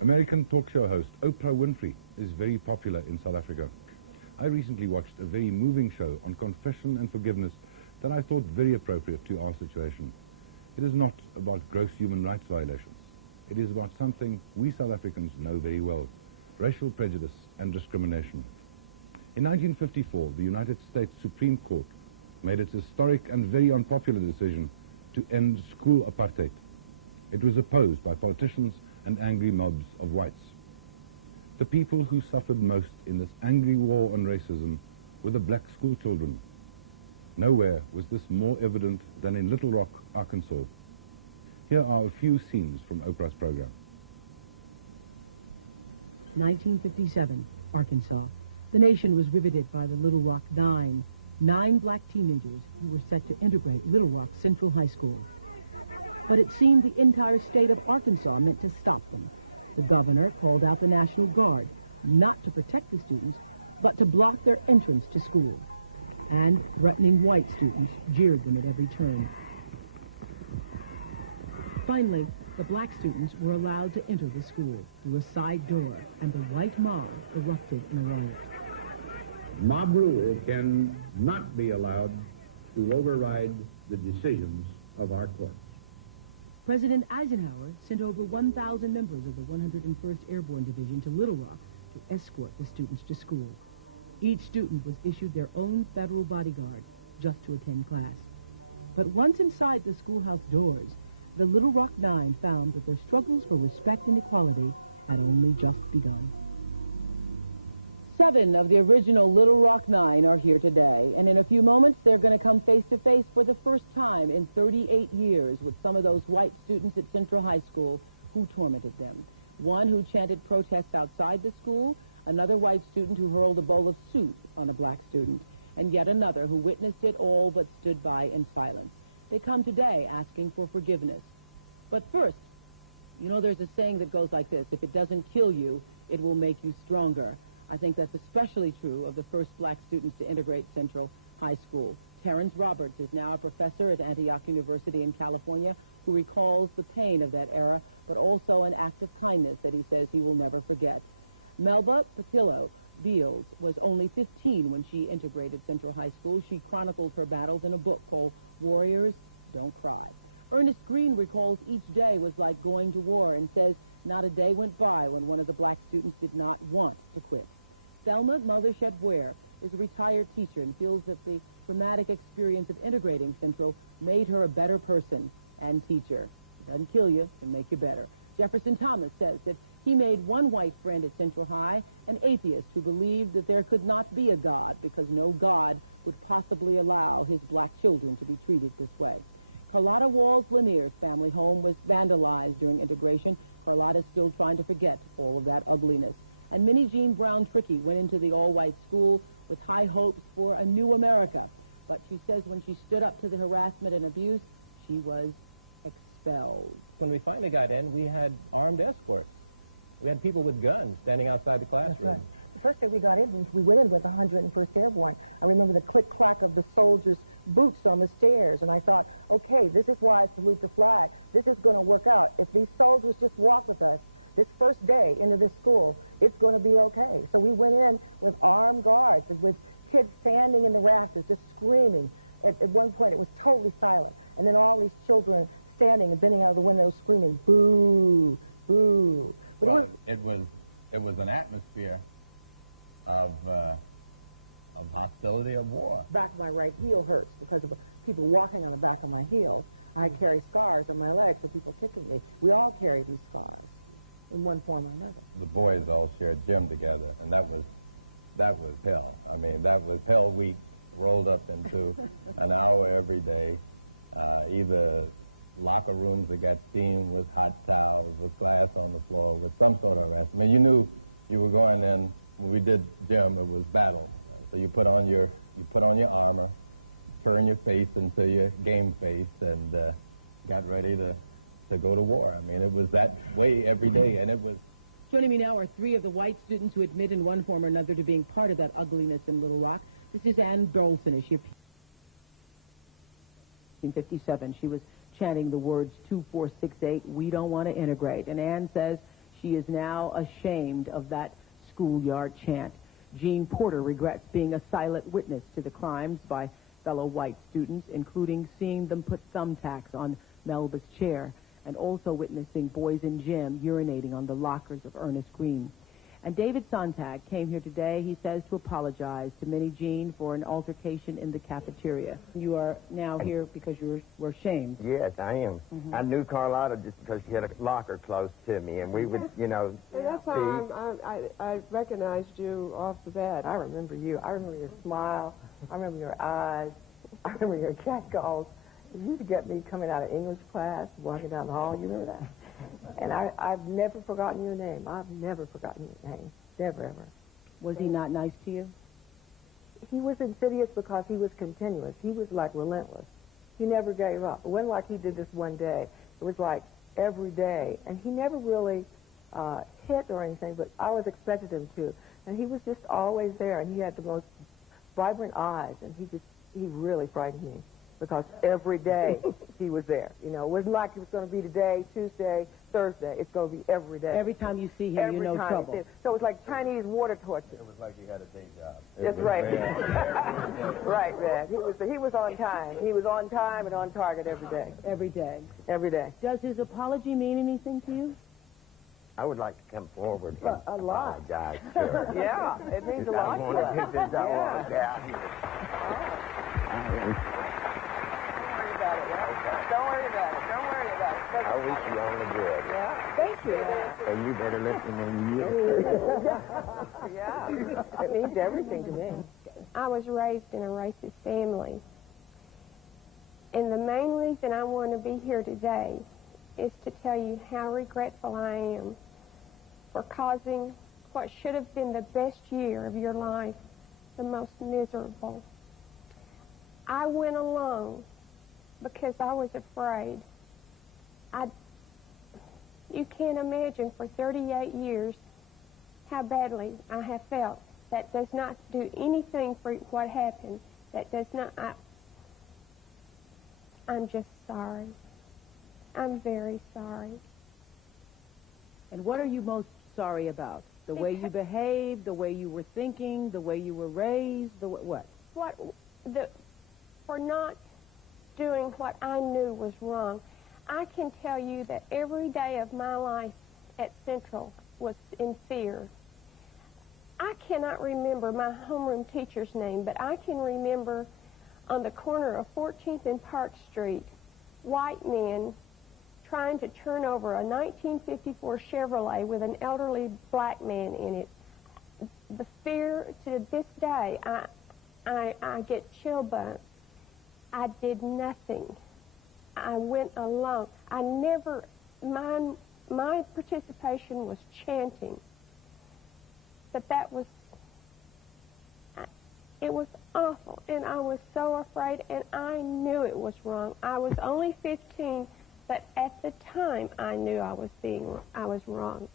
American talk show host Oprah Winfrey is very popular in South Africa. I recently watched a very moving show on confession and forgiveness that I thought very appropriate to our situation. It is not about gross human rights violations. It is about something we South Africans know very well: racial prejudice and discrimination. In 1954, the United States Supreme Court made its historic and very unpopular decision to end school apartheid. It was opposed by politicians and angry mobs of whites. The people who suffered most in this angry war on racism were the black school children. Nowhere was this more evident than in Little Rock, Arkansas. Here are a few scenes from Oprah's program. 1957, Arkansas. The nation was riveted by the Little Rock Nine, 9 black teenagers who were set to integrate Little Rock Central High School. But it seemed the entire state of Arkansas meant to stop them. The governor called out the National Guard, not to protect the students, but to block their entrance to school. And threatening white students jeered them at every turn. Finally, the black students were allowed to enter the school through a side door, and the white mob erupted in a riot. Mob rule can not be allowed to override the decisions of our courts. President Eisenhower sent over 1,000 members of the 101st Airborne Division to Little Rock to escort the students to school. Each student was issued their own federal bodyguard just to attend class. But once inside the schoolhouse doors, the Little Rock Nine found that their struggles for respect and equality had only just begun. 7 of the original Little Rock Nine are here today, and in a few moments they're going to come face to face for the first time in 38 years with some of those white students at Central High School who tormented them. One who chanted protests outside the school, another white student who hurled a bowl of soup on a black student, and yet another who witnessed it all but stood by in silence. They come today asking for forgiveness. But first, you know, there's a saying that goes like this: if it doesn't kill you, it will make you stronger. I think that's especially true of the first black students to integrate Central High School. Terrence Roberts is now a professor at Antioch University in California who recalls the pain of that era, but also an act of kindness that he says he will never forget. Melba Patillo Beals was only 15 when she integrated Central High School. She chronicled her battles in a book called Warriors Don't Cry. Ernest Green recalls each day was like going to war and says not a day went by when one of the black students did not want to quit. Thelma Mothershed Ware is a retired teacher and feels that the traumatic experience of integrating Central made her a better person and teacher. It doesn't kill you, it can make you better. Jefferson Thomas says that he made one white friend at Central High, an atheist who believed that there could not be a God because no God would possibly allow his black children to be treated this way. Carlotta Walls Lanier's family home was vandalized during integration. Carlotta's still trying to forget all of that ugliness. And Minnie Jean Brown Trickey went into the all-white school with high hopes for a new America. But she says when she stood up to the harassment and abuse, she was expelled. When we finally got in, we had armed escorts. We had people with guns standing outside the classroom. That's right. The first day we got in, we went in with the 101st Airborne. I remember the click-clack of the soldiers' boots on the stairs, and I thought, okay, this is why I salute the flag. This is going to work out. If these soldiers just walk with us this first day into this school, it's going to be okay. So we went in with armed guards and with kids standing in the rafters just screaming. At one point, it was totally silent. And then all these children standing and bending out of the windows screaming, boo, boo. But well, it was an atmosphere of hostility, of war. Back of my right heel hurts because of people walking on the back of my heels. I carry scars on my legs for people kicking me. We all carry these scars in one form or another. The boys all shared gym together, and that was hell. I mean, that was hell week rolled up into an hour every day. Either locker rooms that got steamed with hot towels, with glass on the floor, with some sort of arrest. I mean, you knew you were going in. When we did gym, it was battle. So you put on your armor, turn your face into your game face, and got ready to go to war. I mean, it was that way every day, and it was... Joining me now are 3 of the white students who admit in one form or another to being part of that ugliness in Little Rock. This is Ann Burleson. She appeared in 1957. She was chanting the words 2468, we don't want to integrate. And Ann says She is now ashamed of that schoolyard chant. Jean Porter regrets being a silent witness to the crimes by fellow white students, including seeing them put thumbtacks on Melba's chair and also witnessing boys in gym urinating on the lockers of Ernest Green. And David Sontag came here today, he says, to apologize to Minnie Jean for an altercation in the cafeteria. You are now here because you were ashamed. Yes, I am. I knew Carlotta just because she had a locker close to me, and we would, you know, And that's how I recognized you off the bat. I remember you. I remember your smile. I remember your eyes. I remember your catcalls. You used to get me coming out of English class, walking down the hall. You remember that? And I've never forgotten your name. I've never forgotten your name. Never, ever. Was he not nice to you? He was insidious because he was continuous. He was like relentless. He never gave up. It wasn't like he did this one day. It was like every day. And he never really hit or anything, but I always expected him to. And he was just always there. And he had the most vibrant eyes. And he really frightened me because every day he was there. You know, it wasn't like it was going to be today, Tuesday, Thursday. It's going to be every day. Every time you see him, you know trouble. So it was like Chinese water torture. It was like he had a day job. That's right. Right, man. He was on time. He was on time and on target every day. Every day. Every day. Does his apology mean anything to you? I would like to come forward and A lot. apologize. Sure. Yeah, it means a lot I to want to us. get this all down here. Don't worry about it. Don't worry about it. I wish you all the good. Yeah. Thank you. And you better listen than you. Yeah. It means everything to me. I was raised in a racist family. And the main reason I want to be here today is to tell you how regretful I am for causing what should have been the best year of your life the most miserable. I went along because I was afraid. You can't imagine for 38 years how badly I have felt. That does not do anything for what happened. That does not... I'm just sorry. I'm very sorry. And what are you most sorry about? The way you behaved, the way you were thinking, the way you were raised, what? For not doing what I knew was wrong. I can tell you that every day of my life at Central was in fear. I cannot remember my homeroom teacher's name, but I can remember on the corner of 14th and Park Street, white men trying to turn over a 1954 Chevrolet with an elderly black man in it. The fear, to this day, I get chill bumps. I did nothing. I went alone. I never, my participation was chanting. But it was awful, and I was so afraid, and I knew it was wrong. I was only 15, but at the time I knew I was wrong.